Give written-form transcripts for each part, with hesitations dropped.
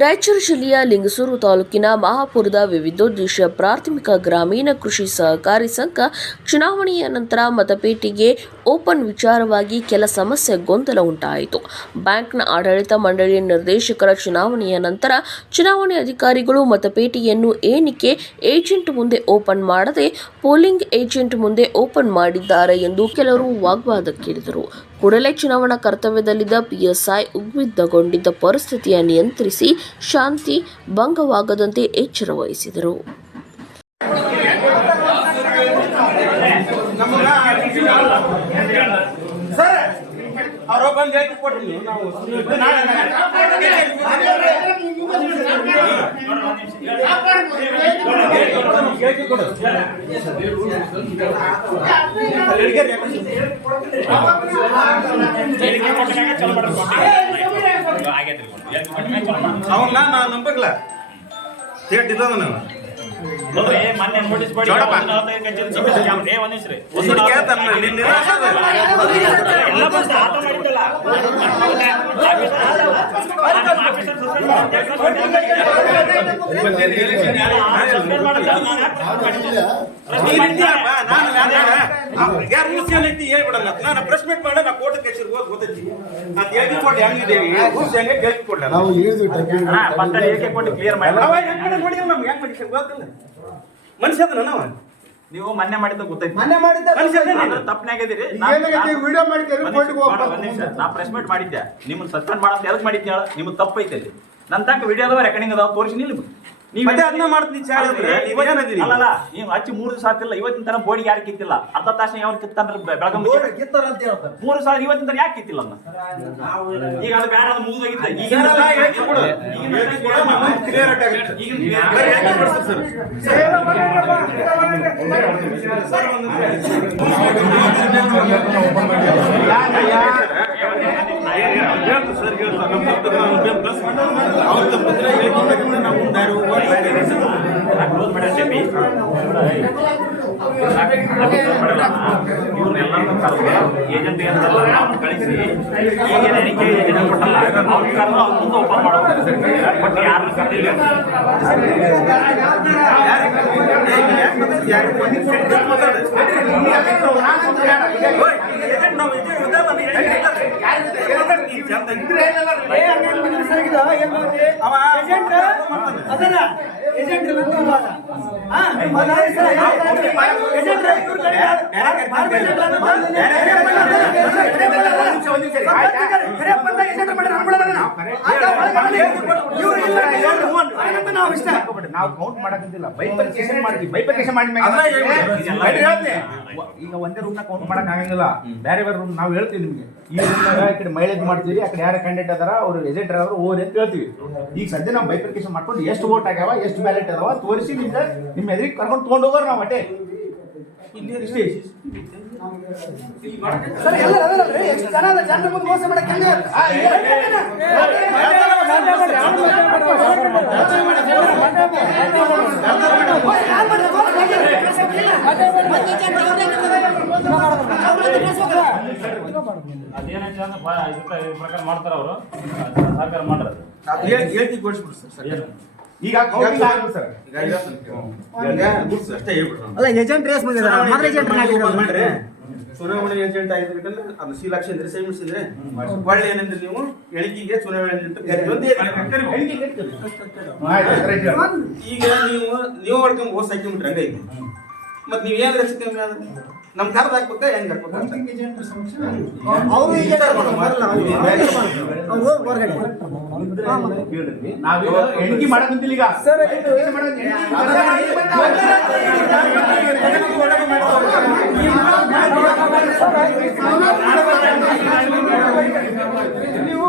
ರಾಯಚೂರು ಜಿಲ್ಲೆಯ ಲಿಂಗಸೂರು ತಾಲೂಕಿನ ಮಹಾಪುರದ ವಿವಿಧೋದ್ದೇಶ ಪ್ರಾಥಮಿಕ ಗ್ರಾಮೀಣ ಕೃಷಿ ಸಹಕಾರಿ ಸಂಘ ಚುನಾವಣೆಯ ನಂತರ ಮತಪೇಟೆಗೆ ಓಪನ್ ವಿಚಾರವಾಗಿ ಕೆಲ ಸಮಸ್ಯೆ ಗೊಂದಲ ಉಂಟಾಯಿತು. ಬ್ಯಾಂಕ್ನ ಆಡಳಿತ ಮಂಡಳಿಯ ನಿರ್ದೇಶಕರ ಚುನಾವಣೆಯ ನಂತರ ಚುನಾವಣೆ ಅಧಿಕಾರಿಗಳು ಮತಪೇಟೆಯನ್ನು ಏನಕ್ಕೆ ಏಜೆಂಟ್ ಮುಂದೆ ಓಪನ್ ಮಾಡದೆ ಪೋಲಿಂಗ್ ಏಜೆಂಟ್ ಮುಂದೆ ಓಪನ್ ಮಾಡಿದ್ದಾರೆ ಎಂದು ಕೆಲವರು ವಾಗ್ವಾದಕ್ಕಿಳಿದರು. ಕೂಡಲೇ ಚುನಾವಣಾ ಕರ್ತವ್ಯದಲ್ಲಿದ್ದ ಪಿಎಸ್ಐ ಉದ್ವಿಗ್ನಗೊಂಡಿದ್ದ ಪರಿಸ್ಥಿತಿಯ ನಿಯಂತ್ರಿಸಿ ಶಾಂತಿ ಭಂಗವಾಗದಂತೆ ಎಚ್ಚರ ವಹಿಸಿದರು. ನಂಬರ್ಲ ಮೊನ್ನೆ ನೋಟಿಸ್ ಮಾಡಿ ಹೇಳ್ಬಿಡಲ್ಲ. ನಾನು ಪ್ರೆಸ್ ಮೀಟ್ ಮಾಡ ನಾ ಕೋರ್ಟ್ ಕೇಸಿಗೆ ಹೋಗಿ ಗೊತ್ತೈತಿ ಅಂತ ಹೇಳಿ ಕೊಟ್ಟು ಹೆಂಗಿದ್ದೇವೆ ಕ್ಲಿಯರ್ ಮಾಡಿ ಗೊತ್ತಿಲ್ಲ ಮನುಷ್ಯ ನೀವು ಮೊನ್ನೆ ಮಾಡಿದ ಗೊತ್ತೈತಿ. ತಪ್ಪನಾಗಿದ್ದೀರಿ. ನಾ ಪ್ರೆಸ್ ಮೀಟ್ ಮಾಡಿದ್ದೆ. ನಿಮ್ಮನ್ನ ಸಸ್ಪೆಂಡ್ ಮಾಡಂತ ಎದಕ್ ಮಾಡಿದ್ದೆ ಹೇಳ? ನಿಮ್ಗೆ ತಪ್ಪೈತೆ ಅಲ್ಲಿ. ನನ್ನ ತನಕ ವಿಡಿಯೋ ಅದಾವ, ರೆಕಾರ್ಡಿಂಗ್ ಅದಾವ, ತೋರಿಸಿ ನಿಲ್ಲು. ನೀವು ಅದನ್ನ ಮಾಡ್ತೀನಿ. ಅಲ್ಲ ನೀವು ಹಚ್ಚಿ 3 ದಿವಸ ಆತಿಲ್ಲ. ಇವತ್ತಿನ ತನ ಬೋರ್ಡಿಗೆ ಯಾರು ಕಿತ್ತಿಲ್ಲ? ಅರ್ಧ ತಾಸು ಯಾವ ಕಿತ್ತಂದ್ರೆ ಬೆಳಗಾವಿ 3 ಸಾವಿರ ಇವತ್ತಿನ ತನ ಯಾಕೆ ಕಿತ್ತಿಲ್ಲ? ಈಗ ಅದು ಬೇಡ, ಅದು ಮುಗಿದೋಗಿತ್ತು. ಇವ್ರನ್ನೆಲ್ಲರೂ ಏಜೆಂಟ್ ಕಳಿಸಿ ಈಗೇನು ಎಣಿಕೆ ಏಜೆಂಟ್ ಕೊಟ್ಟಲ್ಲ, ಅವ್ರ ಕಾರಣ ಅವ್ರ ಮುಂದೆ ಓಪನ್ ಮಾಡೋದು. ಬಟ್ ಯಾರನ್ನು ಕರೆದಿಲ್ಲ. ನಾವು ಕೌಂಟ್ ಮಾಡಕ್ಕಿಲ್ಲ. ಬೈಫರ್ಕೇಶನ್ ಮಾಡ್ತೀವಿ. ಬೈಫರ್ಕೇಶನ್ ಈಗ ಒಂದೇ ರೂಮ್ ನ ಕೌಂಟ್ ಮಾಡಕ್ ಆಗಂಗಿಲ್ಲ. ಬೇರೆ ಬೇರೆ ರೂಮ್ ನಾವು ಹೇಳ್ತೀವಿ ನಿಮ್ಗೆ. ಈ ರೂಮ್ನಾಗ ಈ ಕಡೆ ಮೈಲೇಜ್ ಮಾಡ್ತೀವಿ, ಆ ಕಡೆ ಯಾರ ಕ್ಯಾಂಡಿಡೇಟ್ ಅದಾರ ಅವ್ರು ಏಜೆಂಟ್ ಆದ್ರು ಓದಿ ಅಂತ ಹೇಳ್ತೀವಿ. ಈಗ ಸದ್ಯ ನಾವು ಬೈಫರ್ಕೇಶನ್ ಮಾಡ್ಕೊಂಡು ಎಷ್ಟು ವೋಟ್ ಆಗ್ಯಾವ, ಎಷ್ಟು ಬ್ಯಾಲೆಟ್ ಅದಾವ ತೋರಿಸಿ ನಿಮ್ಮ ಎದುರಿಗೆ ಕರ್ಕೊಂಡು ತೊಗೊಂಡು ಹೋಗೋರು ನಾವು ಅಟ್ಟೆ. ಇಲ್ಲಿ ಇಷ್ಟೇ ಅದೇನಂತ ಪ್ರಕಾರ ಮಾಡ್ತಾರ ಅವರು ಸಹಕಾರ ಮಾಡ್ತಾರೆ. ಈಗ ಅಲ್ಲ ಏಜೆಂಟ್ ರೇಸ್ ಮಾಡ್ರಿ. ಚುನಾವಣೆ ಏಜೆಂಟ್ ಆಗಿರ್ಬೇಕಂದ್ರೆ ಅದು ಸೀಲಾಕ್ಷಿ ಅಂದ್ರೆ ಸೈಮಿಸ್ ಇದ್ರೆ ಒಳ್ಳೆ ಏನಂದ್ರೆ ನೀವು ಎಣಿಕೆಗೆ ಚುನಾವಣೆ ಈಗ ನೀವು ಹೊಡ್ಕೊಂಡು ಹೋಸ್ ಹಾಕಿಬಿಟ್ರೆ ಹಂಗೈತಿ. ಮತ್ ನೀವ್ ಏನ್ ರಚಿತ ನಮ್ ಕಾರ್ಡ್ ಹಾಕ್ಬೇಕ ಹೆಂಗ್ ಹಾಕ್ಬೇಕು? ಎಣಿಕೆ ಮಾಡಕಂತಿಲ್ಲ ಈಗ ನೀವು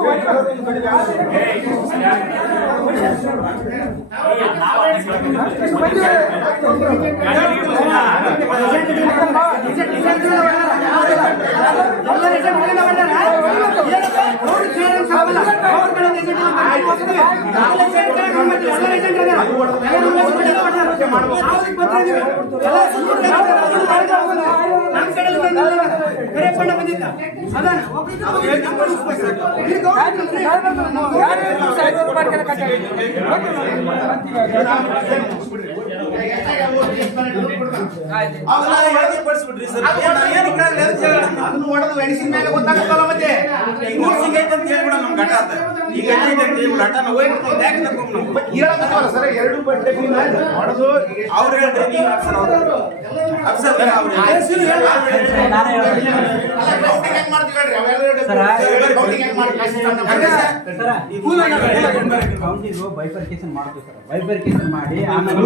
ಬೈಫರ್ಕೇಶನ್ ಮಾಡ್ತೀವಿ ಸರ್. ಬೈಫರ್ಕೇಶನ್ ಮಾಡಿ ಆಮೇಲೆ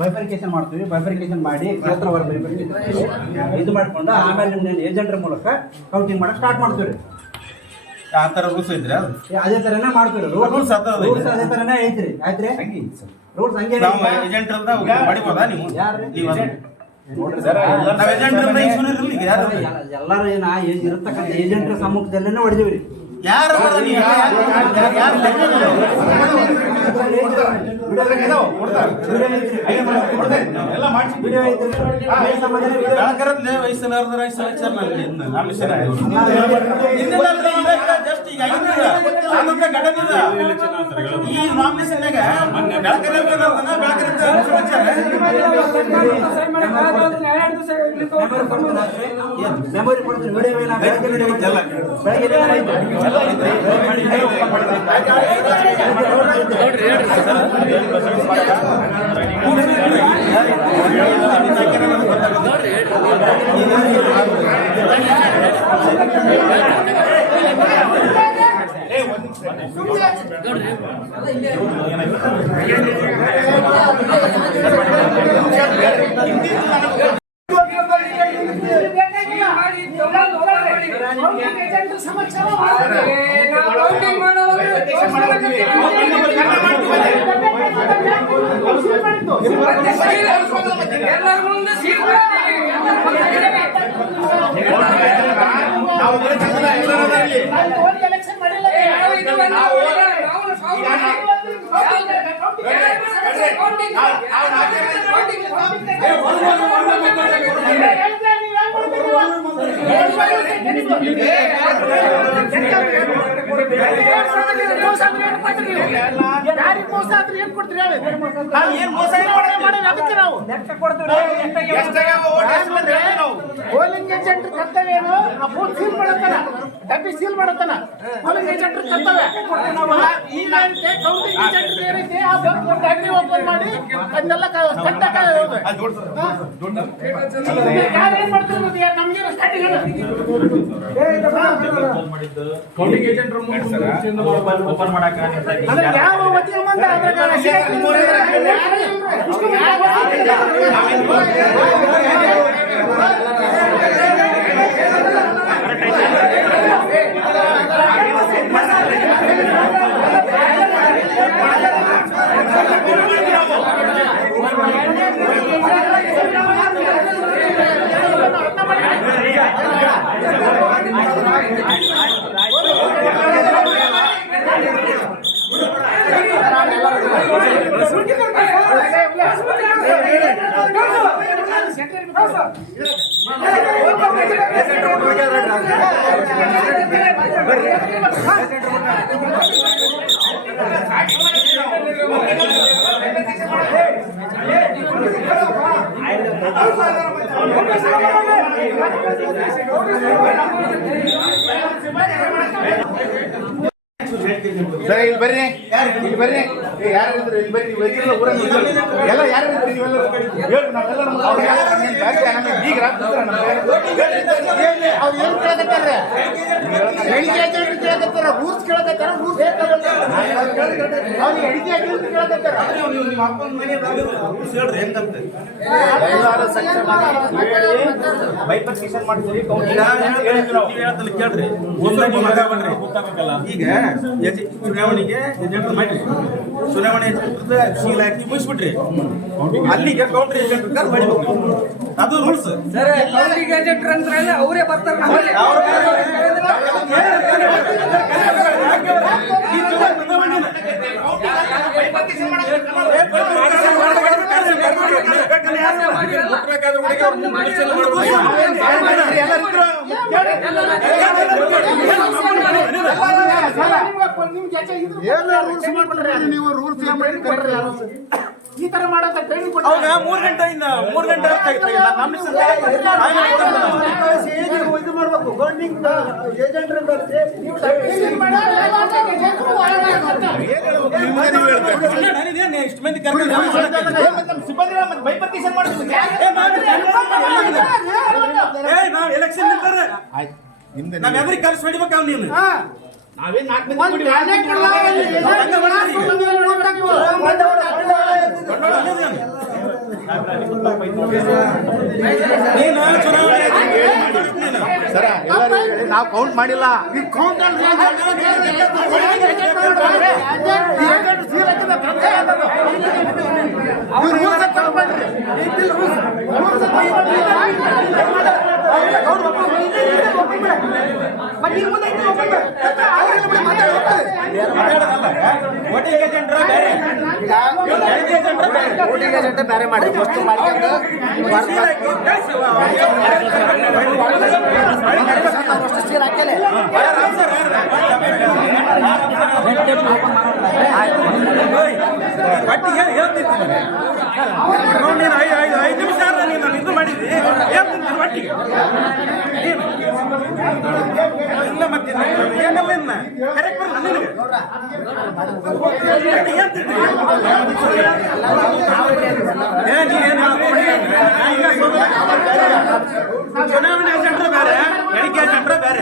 ಬೈಫರ್ಕೇಶನ್ ಮಾಡ್ತೀವಿ. ಬೈಫರ್ಕೇಶನ್ ಮಾಡಿ ಕ್ಷೇತ್ರವಾರ ಬೈಫರ್ಕೇಶನ್ ಇದು ಮಾಡ್ಕೊಂಡು ಆಮೇಲೆ ನಿಮ್ಮ ಏಜೆಂಟ್ರ ಮೂಲಕ ಕೌಂಟಿಂಗ್ ಮಾಡಕ್ ಸ್ಟಾರ್ಟ್ ಮಾಡ್ತೀವಿ ರೀ. ಆ ಥರ ರೂಲ್ಸ್ ಇದ್ರೆ ಅದೇ ತರನೇ ಮಾಡ್ತೀವಿ. ರೂಲ್ಸ್ ಅದೇ ತರನೇ ಐತ್ರಿ. ಆಯ್ತ್ರಿ ರೂಲ್ಸ್ ಹಂಗೆ ಏಜೆಂಟ್ ಅಂತ ಮಾಡಿಬೋದಾ ನೀವು? ಯಾರು ಎಲ್ಲಾರು ಏನ ಇರತಕ್ಕಂಥ ಏಜೆಂಟ್ರ ಸಮ್ಮುಖದಲ್ಲೇನೆ ಹೊಡೆದಿವ್ರಿ. ಯಾರು ಮೆಮೊರಿ ಕೊಡ್ತೀನಿ. ಪೋಲಿಂಗ್ ಏಜೆಂಟ್ ಕರ್ತವ್ಯ ಏನು? ಆ ಬೂತ್ ಸೀಲ್ ಮಾಡತ್ತಾನ, ಡಬ್ಬಿ ಸೀಲ್ ಮಾಡತ್ತಾನ. ಪೋಲಿಂಗ್ ಏಜೆಂಟ್ ಕರ್ತವ್ಯ ಈಗ ಕೌಂಟಿಂಗ್ ಏಜೆಂಟ್ ಏನೈತಿ ಆ ಡಬ್ಬಿ ಓಪನ್ ಮಾಡಿ ಅದನ್ನೆಲ್ಲ ಯಾರೇನ್ ಮಾಡ್ತಿರೋದು ನಮ್ಗೆ ಕೌಂಟಿಂಗ್ ಏಜೆಂಟ್ ಓಪನ್ ಮಾಡಾಕ ಯಾವ ವಕೀಲ ಮಂದ ಸರ್ ಇಲ್ಲಿ ಬರ್ರಿ, ಇಲ್ಲಿ ಬರ್ರಿ, ಯಾರು ಇಲ್ಲಿ ಬರ್ರಿ, ನೀವು ಊರಲ್ಲಿ ಎಲ್ಲ ಯಾರು ನೀವೆಲ್ಲ ಹೇಳ್ರಿ, ನಾವೆಲ್ಲ ಈಗ ಅವ್ರು ಏನು ಕೇಳಕತ್ತಾರ? ಎಣಿಕೆ ಏಜೆಂಟ್ ಕೇಳಕತ್ತಾರ, ರೂಲ್ಸ್ ಕೇಳಕತ್ತಾರ, ರೂಲ್ಸ್ ಅವ್ರಿಗೆ ಎಣಿಕೆ ಏಜೆಂಟ್ ಕೇಳಕತ್ತಾರ. ನಿಮ್ಮ ಅಪ್ಪನ ಮನೆ ರೂಲ್ಸ್ ಹೇಳ್ರಿ ಹೆಂಗಂತ ಎಲ್ಲಾರು ಬೈಪರ್ಕೇಶನ್ ಮಾಡ್ತೀವಿ. ಕೇಳ್ರಿ ಈಗ ಚುನಾವಣೆಗೆ ಏಜೆಂಟ್ ಮಾಡಿ ಚುನಾವಣೆ ಏಜೆಂಟ್ ಶೀಲ್ ಹಾಕಿ ಮುಗಿಸ್ಬಿಟ್ರಿ, ಅಲ್ಲಿಗೆ ಕೌಂಟರ್ ಏಜೆಂಟ್ ಮಾಡಿಬಿಟ್ರಿ. ಅದು ರೂಲ್ಸ್. ಏಜೆಂಟ್ ಅಂದ್ರೆ ಅವರೇ ಬರ್ತಾರೆ. ನೀವು ರೂಲ್ಸ್ ಈ ತರ ಮಾಡೋದ ಟ್ರೈನಿಂಗ್ ಅವಾಗ 3 ಗಂಟೆಯಿಂದ 3 ಗಂಟೆ ಆಗ್ತಾ ಇದು ಮಾಡ್ಬೇಕು ಗೌರ್ಮೆಂಟ್ ಏಜೆಂಟ್ ಇಷ್ಟು ಮಂದಿ ಸಿಬ್ಬಂದಿ ಬೈಪರ್ಕೇಶನ್ ಮಾಡ್ತೀವಿ ನಾವ್ ಎಲೆಕ್ಷನ್ ನಿಂತಾರೆ ನಾವ್ ಎದ್ರಿಗೆ ಕಲ್ಸಿ ಹೊಡಿಬೇಕು ಅವ್ನು ನೀನು ನಾವೇನ್ 4 ಮಂದಿ ನೀನು ಚುನಾವಣೆ ಸರ ನಾವು ಕೌಂಟ್ ಮಾಡಿಲ್ಲ ಬೇರೆ ಮಾಡಿ ವಸ್ತು ಮಾಡ್ಕೊಂಡು ಸೀಲ್ ಹಾಕ್ಯಲೆ ನೀನು 5 ನಿಮಿಷ ನೀನು ಇದು ಮಾಡಿದ್ದಿ ಹೇಳ್ತೀನಿ ಒಟ್ಟಿಗೆ ಇಲ್ಲ ಮತ್ತೆ ಏನಲ್ಲ ಇನ್ನ ಕರೆಕ್ಟ್ ಬರಲ್ಲ ನಿನಗೆ ಚುನಾವಣೆ ಏಜೆಂಟ್ರ ಬೇರೆ ಎಣಿಕೆ ಏಜೆಂಟ್ರ ಬೇರೆ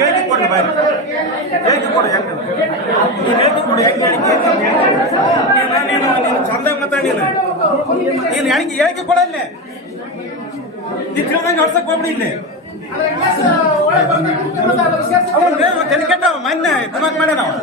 ಹೇಳಿಕೆ ಕೊಡಿ ಬಾರಿ ಹೇಳಿಕೆ ಕೊಡಿ ಹೆಂಗೆ ನೀನು ಹೇಳಿಕೆ ಕೊಡಿ ಹೆಂಗೆ ನೀನು ಚಂದ ಮಾತಾಡಿ ನೀನು ಹೇಳಿಕೆ ಕೊಡಲ್ಲೇ ನೀನು ತಿಳಿದಂಗೆ ಹೊಡ್ಸಕ್ ಹೋಗ್ಬಿಡಿ ಇಲ್ಲಿ ಅವನು ಕೆಟ್ಟ ಮೊನ್ನೆ ದಿಮಾಕ್ ಮಾಡ್ಯ ನಾವು